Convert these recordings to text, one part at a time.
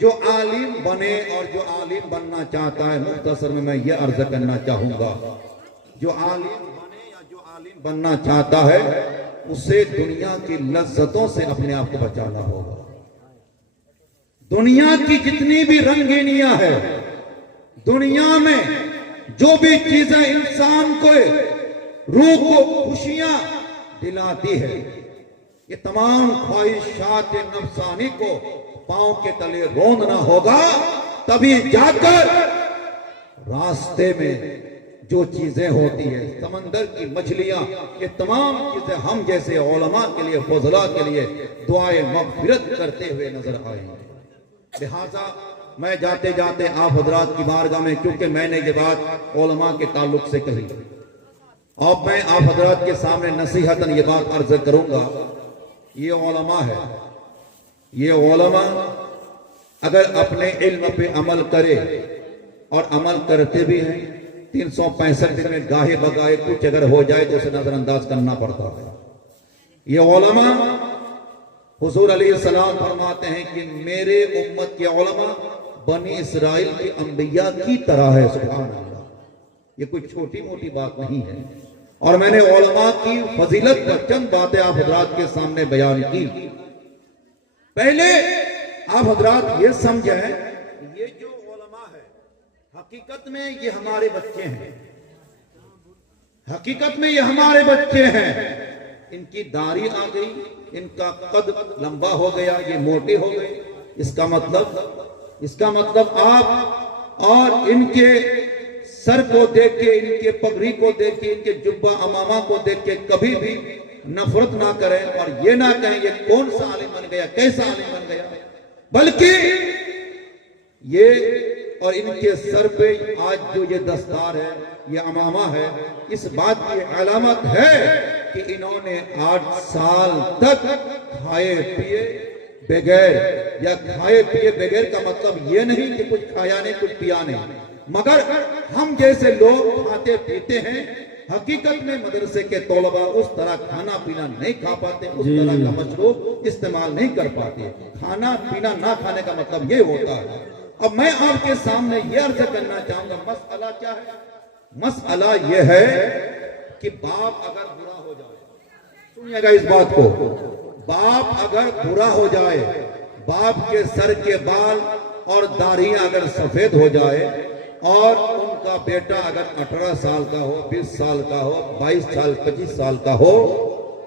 جو عالم بنے اور جو عالم بننا چاہتا ہے، مختصر میں یہ عرض کرنا چاہوں گا، جو عالم بنے یا جو عالم بننا چاہتا ہے اسے دنیا کی لذتوں سے اپنے آپ کو بچانا ہوگا۔ دنیا کی جتنی بھی رنگینیاں ہے، دنیا میں جو بھی چیزیں انسان کو روح کو خوشیاں دلاتی ہے، یہ تمام خواہشات نفسانی کو پاؤں کے تلے روندنا ہوگا، تبھی جا کر راستے میں جو چیزیں ہوتی ہیں، سمندر کی مچھلیاں، یہ تمام چیزیں ہم جیسے علماء کے لیے، فضلاء کے لیے دعائے مغفرت کرتے ہوئے نظر آئیں گے۔ لہٰذا میں جاتے جاتے آپ حضرات کی بارگاہ میں، کیونکہ میں نے یہ بات علماء کے تعلق سے کہی، اب میں آپ حضرات کے سامنے نصیحتاً یہ بات عرض کروں گا، یہ علماء ہے، یہ علماء اگر اپنے علم پہ عمل کرے اور عمل کرتے بھی ہیں، 365 دن میں گاہے بگاہے کچھ اگر ہو جائے تو اسے نظر انداز کرنا پڑتا ہے۔ یہ علماء حضور علیہ السلام فرماتے ہیں کہ میرے امت کے علماء بنی اسرائیل کے انبیاء کی طرح ہے۔ سبحان اللہ، یہ کوئی چھوٹی موٹی بات نہیں ہے، اور میں نے علماء کی فضیلت پر چند باتیں آپ حضرات کے سامنے بیان کی۔ پہلے آپ حضرات یہ سمجھیں، یہ جو علماء ہے حقیقت میں یہ ہمارے بچے ہیں، حقیقت میں یہ ہمارے بچے ہیں۔ ان کی داڑھی آ گئی، ان کا قد لمبا ہو گیا، یہ موٹے ہو گئے، اس کا مطلب آپ اور ان کے سر کو دیکھ کے، ان کے پگڑی کو دیکھ کے، ان کے جبہ امامہ کو دیکھ کے کبھی بھی نفرت نہ کریں اور یہ نہ کہیں یہ کون سا عالم بن گیا، کیسا عالم بن گیا، بلکہ یہ اور ان کے سر پہ آج جو یہ دستار ہے، یہ امامہ ہے، اس بات کی علامت ہے کہ انہوں نے 8 سال تک کھائے پیے بغیر، یا کھائے پیے بغیر کا مطلب یہ نہیں کہ کچھ کھایا نہیں کچھ پیا نہیں، مگر ہم جیسے لوگ کھاتے پیتے ہیں، حقیقت میں مدرسے کے طلباء اس طرح کھانا پینا نہیں کھا پاتے، اس طرح کا مشروب استعمال نہیں کر پاتے۔ کھانا پینا نہ کھانے کا مطلب یہ ہوتا ہے۔ اب میں آپ کے سامنے یہ عرض کرنا چاہوں گا، مسئلہ کیا ہے؟ مسئلہ یہ ہے کہ باپ اگر برا ہو جائے، سنیے گا اس بات کو، باپ اگر برا ہو جائے، باپ کے سر کے بال اور داڑھیاں اگر سفید ہو جائے، اور ان کا بیٹا اگر 18 سال کا ہو، 20 سال کا ہو، 22 سال 25 سال کا ہو،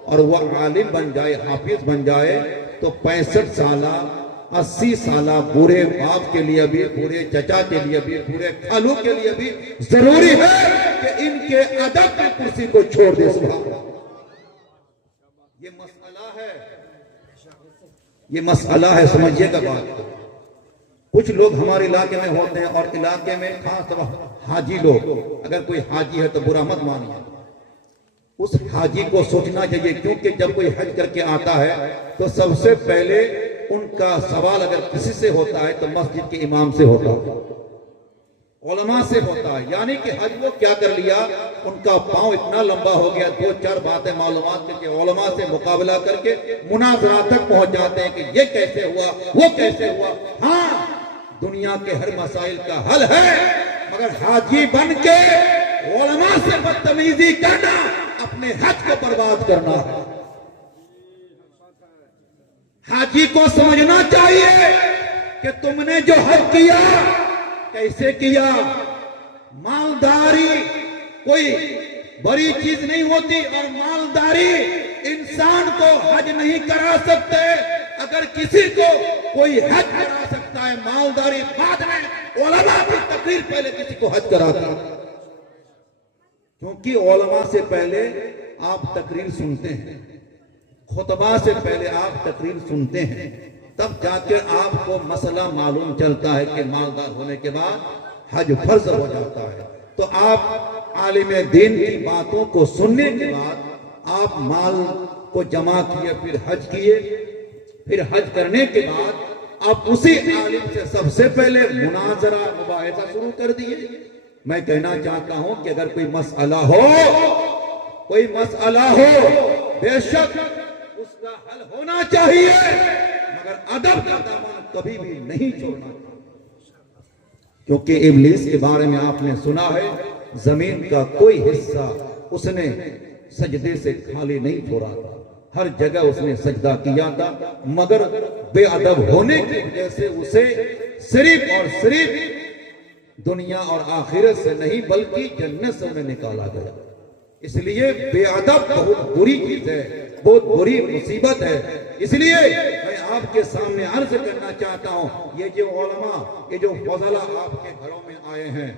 اور وہ عالم بن جائے، حافظ بن جائے، تو 65 سالہ 80 سالہ برے باپ کے لیے بھی، برے چچا کے لیے بھی، برے خالو کے لیے بھی ضروری ہے کہ ان کے ادب کی کرسی کو چھوڑ دے۔ سبحان اللہ، یہ مسئلہ ہے، یہ مسئلہ ہے، سمجھیے گا بات کو۔ کچھ لوگ ہمارے علاقے میں ہوتے ہیں، اور علاقے میں خاص طور حاجی لوگ، اگر کوئی حاجی ہے تو برا مت مانیے، اس حاجی کو سوچنا چاہیے، کیونکہ جب کوئی حج کر کے آتا ہے تو سب سے پہلے ان کا سوال اگر کسی سے ہوتا ہے تو مسجد کے امام سے ہوتا ہے، علماء سے ہوتا ہے، یعنی کہ حج وہ کیا کر لیا، ان کا پاؤں اتنا لمبا ہو گیا، 2-4 باتیں معلومات کر کے علماء سے مقابلہ کر کے مناظرہ تک پہنچ جاتے ہیں کہ یہ کیسے ہوا، وہ کیسے ہوا۔ ہاں، دنیا کے ہر مسائل کا حل ہے، مگر حاجی بن کے علماء سے بدتمیزی کرنا اپنے حج کو برباد کرنا ہے۔ حاجی کو سمجھنا چاہیے کہ تم نے جو حج کیا کیسے کیا۔ مالداری کوئی بڑی چیز نہیں ہوتی، اور مالداری انسان کو حج نہیں کرا سکتے۔ اگر کسی کو کوئی حج کرا سکتا ہے مالداری بعد میں، علماء کی تقریر پہلے کسی کو حج کراتا ہے، کیونکہ علماء سے پہلے آپ تقریر سنتے ہیں، خطبہ سے پہلے آپ تقریر سنتے ہیں، تب جا کے آپ کو مسئلہ معلوم چلتا ہے کہ مالدار ہونے کے بعد حج فرض ہو جاتا ہے۔ تو آپ عالم دین کی باتوں کو سننے کے بعد آپ مال کو جمع کیے، پھر حج کیے، پھر حج کرنے کے بعد آپ اسی عالم سے سب سے پہلے مناظرہ مباحثہ شروع کر دیے۔ میں کہنا چاہتا ہوں کہ اگر کوئی مسئلہ ہو، بے شک اس کا حل ہونا چاہیے، مگر ادب کا دامن کبھی بھی نہیں چھوڑنا، کیونکہ ابلیس کے بارے میں آپ نے سنا ہے زمین کا کوئی حصہ اس نے سجدے سے خالی نہیں چھوڑا تھا، ہر جگہ اس نے سجدہ کیا تھا، مگر بے ادب ہونے کی وجہ سے اسے صرف اور صرف دنیا اور آخرت سے نہیں بلکہ جنت سے انہیں نکالا گیا۔ اس لیے بے ادب بہت بری چیز ہے، بہت بری مصیبت ہے۔ اس لیے میں آپ کے سامنے عرض کرنا چاہتا ہوں، یہ جو علماء، یہ جو فضلہ آپ کے گھروں میں آئے ہیں،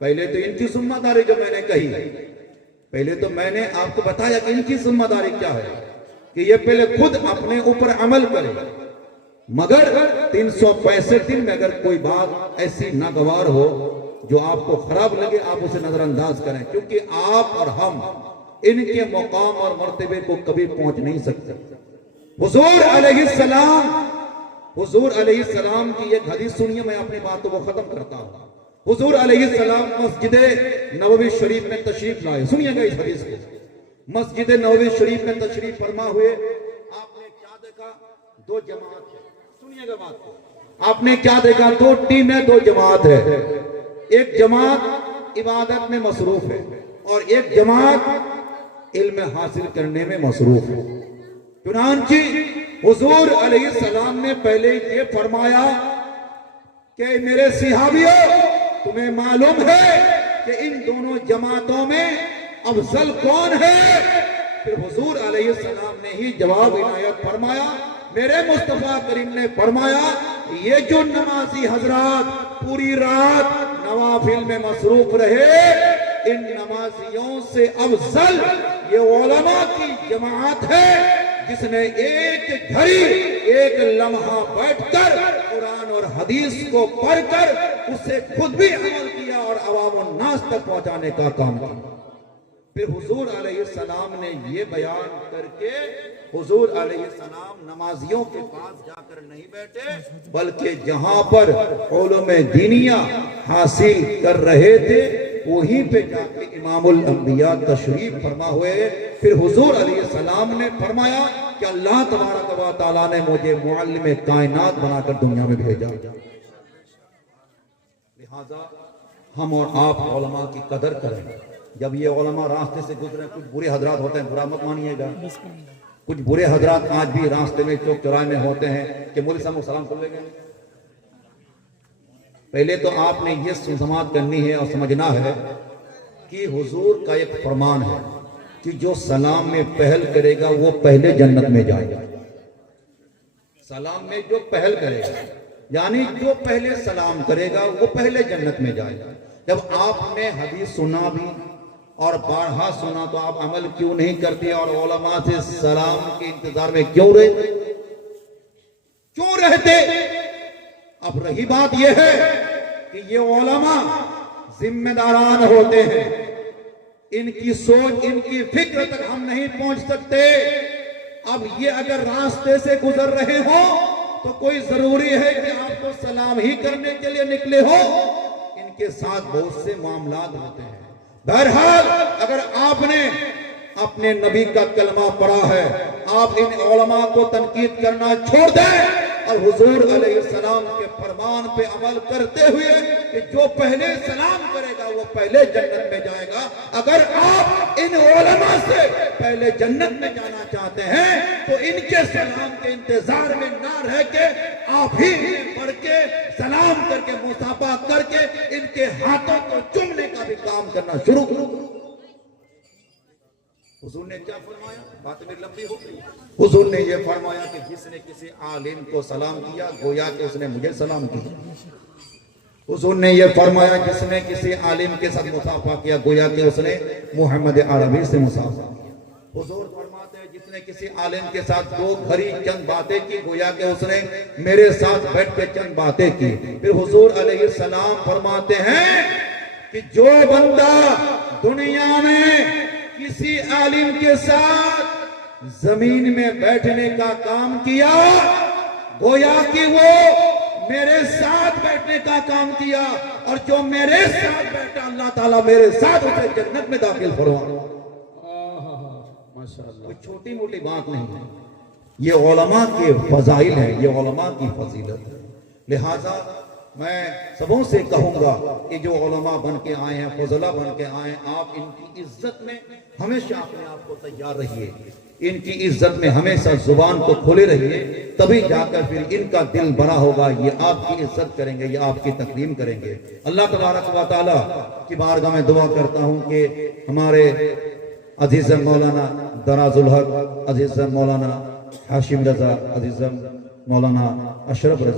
پہلے تو ان کی ذمہ داری جو میں نے کہی، پہلے تو میں نے آپ کو بتایا کہ ان کی ذمہ داری کیا ہے، کہ یہ پہلے خود اپنے اوپر عمل کرے، مگر 365 دن میں اگر کوئی بات ایسی ناگوار ہو جو آپ کو خراب لگے، آپ اسے نظر انداز کریں، کیونکہ آپ اور ہم ان کے مقام اور مرتبے کو کبھی پہنچ نہیں سکتے۔ حضور علیہ السلام کی ایک حدیث سنیے، میں اپنی باتوں کو ختم کرتا ہوں۔ حضور علیہ السلام مسجد نبوی شریف میں تشریف لائے، سنیے گا اس حدیث کو۔ مسجد نبوی شریف میں تشریف فرما ہوئے، آپ نے کیا دیکھا؟ دو جماعت ہے، سنیے گا بات کو۔ آپ نے کیا دیکھا؟ دو ٹیمیں، دو جماعت ہے۔ ایک جماعت عبادت میں مصروف ہے اور ایک جماعت علم حاصل کرنے میں مصروف ہے۔ چنانچہ حضور علیہ السلام نے پہلے یہ فرمایا کہ میرے صحابیوں، تمہیں معلوم ہے کہ ان دونوں جماعتوں میں افضل کون ہے؟ پھر حضور علیہ السلام نے ہی جواب عنایت فرمایا، میرے مصطفیٰ کریم نے فرمایا، یہ جو نمازی حضرات پوری رات نوافل میں مصروف رہے، ان نمازیوں سے افضل یہ علماء کی جماعت ہے جس نے ایک گھڑی، ایک لمحہ بیٹھ کر قرآن اور حدیث کو پڑھ کر اسے خود بھی عمل کیا اور عوام الناس تک پہنچانے کا کام کیا۔ پھر حضور علیہ السلام نے یہ بیان کر کے، حضور علیہ السلام نمازیوں کے پاس جا کر نہیں بیٹھے، بلکہ جہاں پر علوم دینیہ حاصل کر رہے تھے وہیں پہ جا کے امام الانبیاء تشریف فرما ہوئے۔ پھر حضور علیہ السلام نے فرمایا کہ اللہ تبارک و تعالیٰ نے مجھے معلم کائنات بنا کر دنیا میں بھیجا، لہذا ہم اور آپ علماء کی قدر کریں۔ جب یہ علماء راستے سے گزرے، کچھ برے حضرات ہوتے ہیں، برا مت مانیے گا، کچھ برے حضرات آج بھی راستے میں چوک چوراہے میں ہوتے ہیں کہ مولوی صاحب کو سلام کر لے گئے۔ پہلے تو آپ نے یہ سماعت کرنی ہے اور سمجھنا ہے کہ حضور کا ایک فرمان ہے کہ جو سلام میں پہل کرے گا وہ پہلے جنت میں جائے گا۔ سلام میں جو پہل کرے گا، یعنی جو پہلے سلام کرے گا وہ پہلے جنت میں جائے گا۔ جب آپ نے حدیث سنا بھی اور بارہا سنا تو آپ عمل کیوں نہیں کرتے اور علماء سے سلام کے انتظار میں کیوں رہتے؟ اب رہی بات یہ ہے کہ یہ علماء ذمہ داران ہوتے ہیں، ان کی سوچ، ان کی فکر تک ہم نہیں پہنچ سکتے۔ اب یہ اگر راستے سے گزر رہے ہو تو کوئی ضروری ہے کہ آپ کو سلام ہی کرنے کے لیے نکلے ہو؟ ان کے ساتھ بہت سے معاملات ہوتے ہیں۔ بہرحال اگر آپ نے اپنے نبی کا کلمہ پڑھا ہے، آپ ان علماء کو تنقید کرنا چھوڑ دیں اور حضور علیہ السلام کے فرمان پہ عمل کرتے ہوئے کہ جو پہلے سلام کرے گا وہ پہلے جنت میں جائے گا۔ اگر آپ ان علماء سے پہلے جنت میں جانا چاہتے ہیں تو ان کے سلام کے انتظار میں نہ رہ کے آپ ہی انہیں پڑھ کے سلام کر کے مصافحہ کر کے ان کے ہاتھوں کو چومنے کا بھی کام کرنا شروع کرو۔ حضور نے کیا فرمایا؟ بات میں لمبی ہو گئی۔ حضور نے یہ فرمایا کہ جس نے کسی عالم کو سلام کیا گویا کہ اس نے مجھے سلام کیا۔ حضور نے یہ فرمایا جس نے کسی عالم کے ساتھ مصافحہ کیا گویا کہ اس نے محمد عربی سے مصافحہ کیا۔ حضور فرماتے ہیں جس نے کسی عالم کے ساتھ دو گھڑی چند باتیں کی گویا کہ اس نے میرے ساتھ بیٹھ کے چند باتیں کی۔ پھر حضور علیہ السلام فرماتے ہیں کہ جو بندہ دنیا میں کسی عالم کے ساتھ زمین میں بیٹھنے کا کام کیا گویا کہ وہ میرے ساتھ بیٹھنے کا کام کیا، اور جو میرے ساتھ بیٹھا اللہ تعالیٰ میرے ساتھ اسے جنت میں داخل فرما۔ کوئی چھوٹی موٹی بات نہیں ہے، یہ علماء کے فضائل ہیں، یہ علماء کی فضیلت ہے۔ لہٰذا میں سبوں سے کہوں گا کہ جو علماء بن کے آئے ہیں، فضلہ بن کے آئے ہیں، آپ ان کی عزت میں ہمیشہ اپنے آپ کو تیار رہیے، ان کی عزت میں ہمیشہ زبان کو کھولے رہیے، تبھی جا کر پھر ان کا دل بڑا ہوگا، یہ آپ کی عزت کریں گے، یہ آپ کی تکریم کریں گے۔ اللہ تبارک و تعالیٰ کی بارگاہ میں دعا کرتا ہوں کہ ہمارے عزیز مولانا دراز الحق، عزیز مولانا ہاشم رضا، عزیز مولانا اشرف رضا